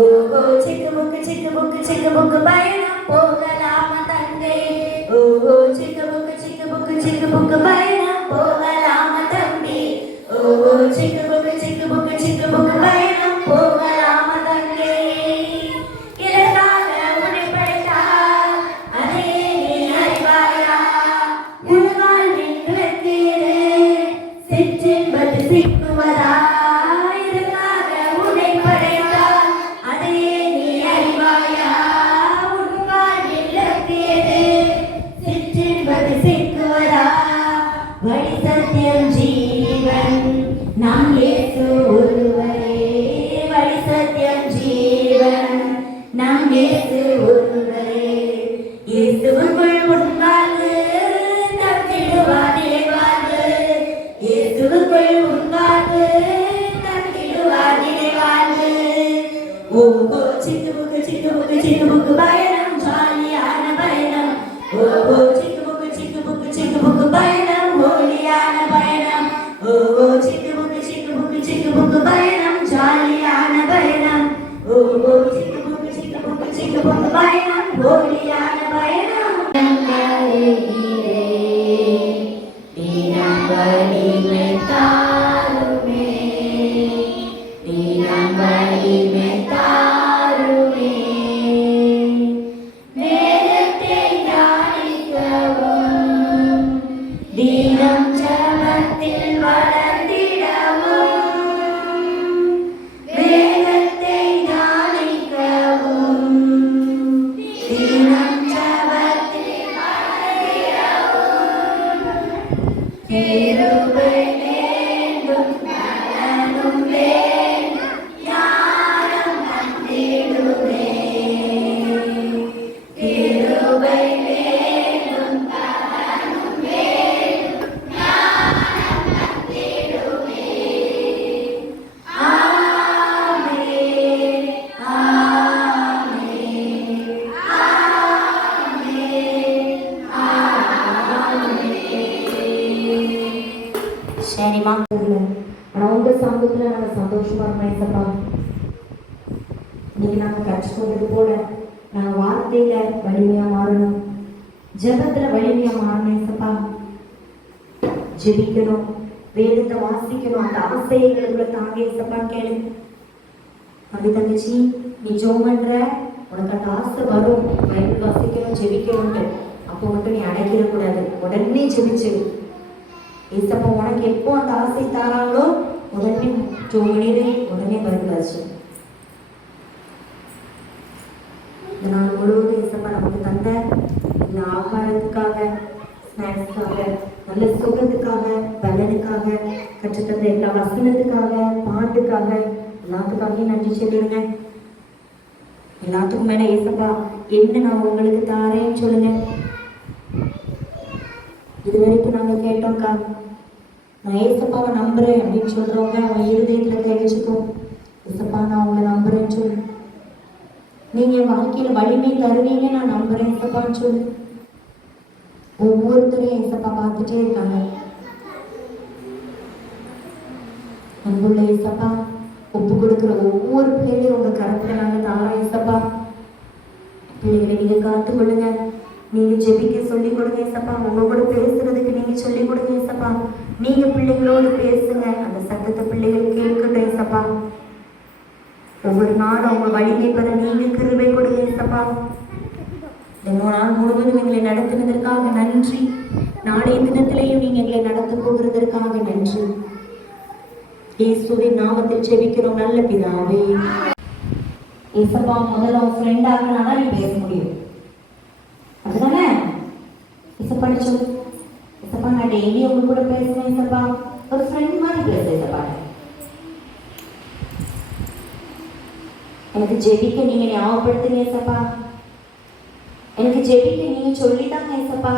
ஓஹோ சிக்கு புக்கு பயணம் போகலாமா தங்கை. ஓஹோ சிக்கு புக்கு பயணம் போகலாமா தம்பி. ஓஹோ சிக்கு புக்கு பயணம் போகலாமா தங்கை. இதற்காக உன்னை படைத்தார் அதை நீ அறிவாயா. உன்னால் நின்றதீரே சிற்றின்பது சிக்குவதா. இதற்காக உன்னை படைத்தார் அதை நீ அறிவாயா. உன்னால் நின்றதீரே சிற்றின்பது சிக்குவதா. வழி சத்தியம் ஜீவன் நாம் இயேசு ஒருவரே. வழி சத்தியம் ஜீவன் நாம் இயேசு ஒருவரே. இயேசுவுக்குள் உன் வாழ்வு தந்திடுவார் நிறைவாழ்வு. இயேசுவுக்குள் உன் வாழ்வு தந்திடுவார் நிறைவாழ்வு. ஓஹோ சிக்கு புக்கு பயணம் ஜாலியான பயணம். ஓஹோ சிக்கு புக்கு பயணம் ஹோலியான பயணம். ஓஹோ சிக்கு புக்கு பயணம் ஜாலியான பயணம். ஓஹோ சிக்கு புக்கு பயணம் ஹோலியான பயணம். தினம் வலிமை தாருமே. தினம் வலிமை தாருமே. வேதத்தை தியானிக்கவும் தினம் ஜபத்தில் வளர்ந்திடவும். வேதத்தை தியானிக்கவும் தினம் ஜபத்தில் வளர்ந்திடவும். கிருபை வேண்டும் நலனும் வேண்டும் ஞானம் வந்திடுமே. கிருபை வேண்டும் நலனும் வேண்டும் ஞானம் வந்திடுமே. ஆமென் ஆமென் ஆமென். சரிம்மா. ஆனால் உங்கள் சமூகத்தில் நாங்கள் சந்தோஷமாக இருக்கோம் ஏசப்பா. இன்னைக்கு நாங்கள் கற்றுக்கொண்டது போல நாங்கள் வார்த்தையில் வலிமையாக மாறணும், ஜெபத்தில் வலிமையாக மாறணும் ஏசப்பா. ஜெபிக்கணும், வேதத்தை வாசிக்கணும், அந்த ஆசைகளுக்குள்ள தாங்க ஏசப்பா கேளு. அப்படி தங்கச்சி நீ ஜெபம் பண்ற, உனக்கு அந்த ஆசை வரும், பைபிள் வாசிக்கணும் ஜெபிக்கணும்ட்டு. அப்போ மட்டும் நீ அடைக்கிடக்கூடாது, உடனே ஜெபிச்சு ஏசப்பா உனக்கு எப்போ அந்த ஆசை தாராங்களோ உடனே ஜோமணியே உடனே பயிர்வாச்சு. இந்த நாள் முழுவதும் ஏசப்பா நமக்கு தந்த இந்த ஆகாரத்துக்காக, ஸ்நாக்ஸ்க்காக, நல்ல சுகத்துக்காக, பலனுக்காக, கற்றுத்தந்த எல்லா வசனத்துக்காக, பாட்டுக்காக, எல்லாத்துக்காகவும் நன்றி சொல்லிடுங்க. எல்லாத்துக்கும் மேல ஏசப்பா என்ன நான் உங்களுக்கு தாரேன்னு சொல்லுங்க. இது வரைக்கும் நாங்க கேட்டோம்க்கா, நான் ஏசப்பாவை நம்புறேன் அப்படின்னு சொல்றவங்க அவன் இருதயத்துல கை வச்சுக்கோ. ஏசப்பா நான் உங்களை நம்புறேன்னு சொல்லு. நீங்க என் வாழ்க்கையில வலிமை தருவீங்க நான் நம்புறேன் ஏசப்பான்னு சொல்லு. ஒவ்வொருத்தரையும் ஏசப்பா பார்த்துட்டே இருக்காங்க. அன்புள்ள ஏசப்பா ஒப்பு கொடுக்குற ஒவ்வொரு பிள்ளைகளையும் உங்க கரத்துல நாங்க தாரோம் ஏசப்பா. பிள்ளைகளை நீங்க காத்து கொள்ளுங்க, நீங்க ஜெபிக்க சொல்லிக் கொடுங்க ஏசப்பா. உங்க கூட பேசுறதுக்கு நீங்க சொல்லிக் கொடுங்க ஏசப்பா. நீங்க பிள்ளைகளோடு பேசுங்க, அந்த சத்தத்தை பிள்ளைகள் கேட்கட்டும் ஏசப்பா. ஒவ்வொரு நாளும் அவங்க வழியை பெற நீங்க கிருபை கொடுங்க ஏசப்பா. இந்த நாள் முழுவதும் எங்களை நடத்தினதற்காக நன்றி. நாளைய தினத்திலேயும் நீங்க எங்களை நடத்த போகிறதற்காக நன்றி. இயேசுவின் நாமத்தில் ஜெபிக்கிறோம் நல்ல பிதாவே. ஏசப்பா முதல்ல உன் ஃப்ரெண்ட் ஆகினாதான் நீ பேச முடியும், அதுதானே? ஏசப்பா சொல்லு. ஏசப்பா நான் டெய்லி உங்க கூட பேசுவேன் ஏசப்பா, ஒரு ஃப்ரெண்ட் மாதிரி பேச ஏசப்பா. எனக்கு ஜெபிக்க நீங்க ஞாபகப்படுத்துங்க ஏசப்பா. எனக்கு ஜெபிக்க நீங்க சொல்லிட்டாங்க ஏசப்பா.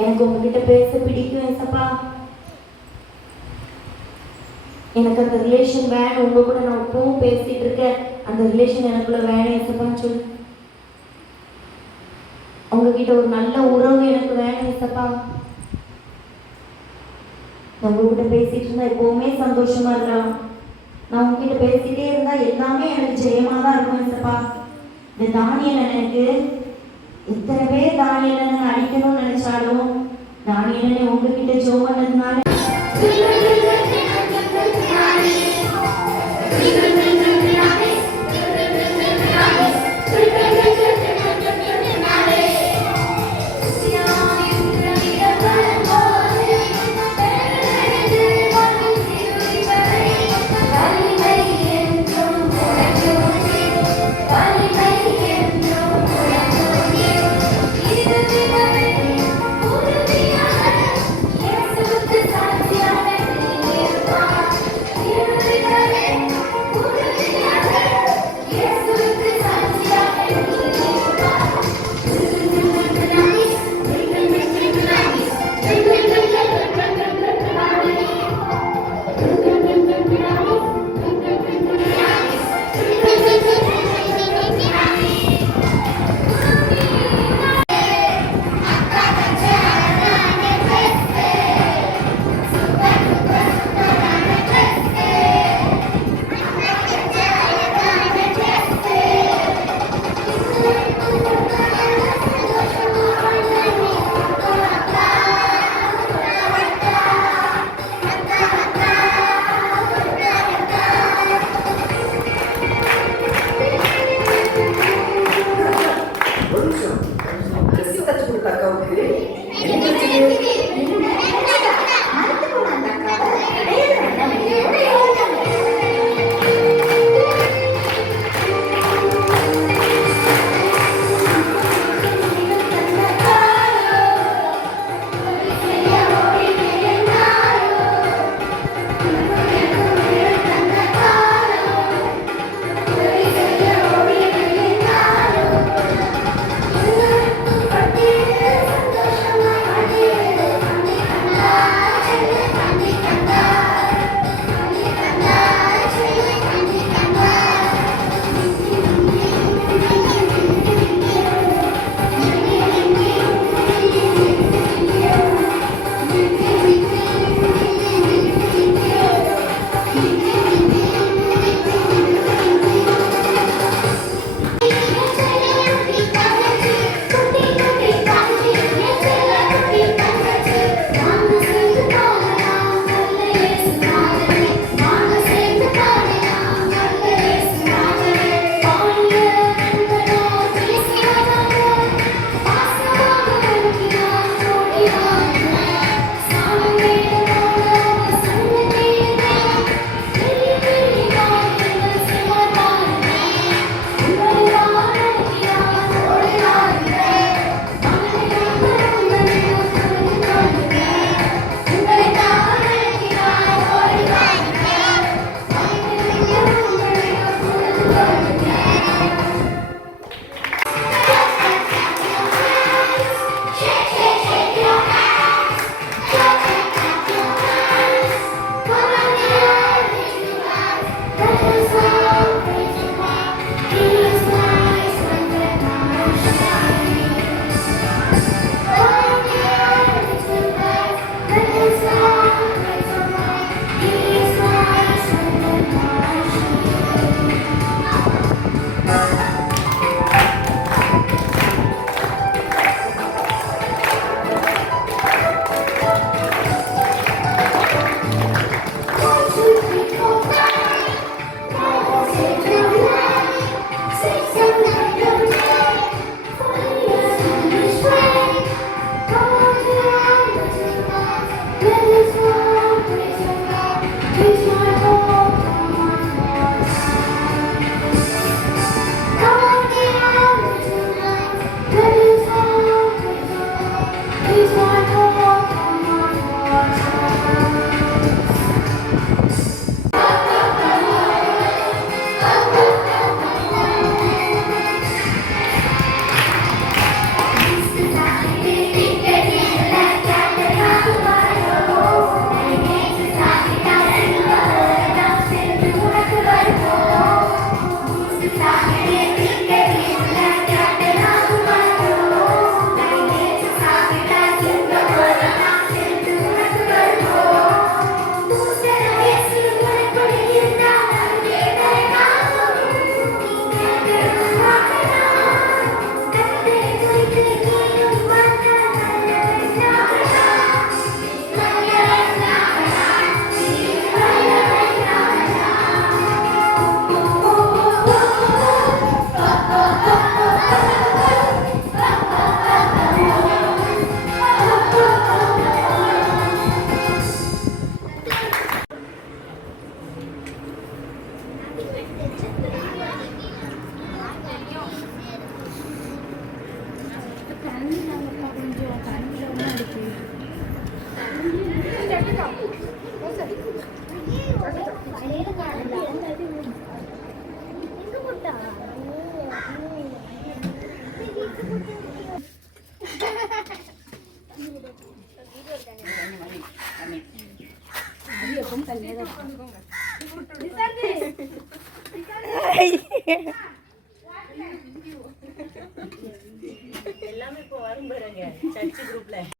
எனக்கு உங்ககிட்ட பேச பிடிக்கும் ஏசப்பா. எனக்கு அந்த ரிலேஷன் வேணும், உங்க கூட நான் எப்பவும் பேசிட்டு இருக்கேன், அந்த ரிலேஷன் எனக்குள்ள வேணும் ஏசப்பான்னு சொல்லு. உங்ககிட்ட ஒரு நல்ல உறவு எனக்கு வேணும் ஏசப்பா. உங்ககிட்ட பேசிட்டு இருந்தா எப்பவுமே சந்தோஷமா இருக்கலாம். நான் உங்ககிட்ட பேசிட்டே இருந்தா எல்லாமே எனக்கு ஜெயமா தான் இருக்கும் ஏசப்பா. இந்த தானியல் எனக்கு எத்தனை பேர் தானியல் அடிக்கணும்னு நினைச்சாலும் தானியல் உங்ககிட்ட ஜெபம் பண்ணதுனால கொஞ்சம் தண்ணியில் ஒன்றும் இருக்கு. எல்லாமே இப்போ வரும் பாருங்க சர்ச் குரூப்ல.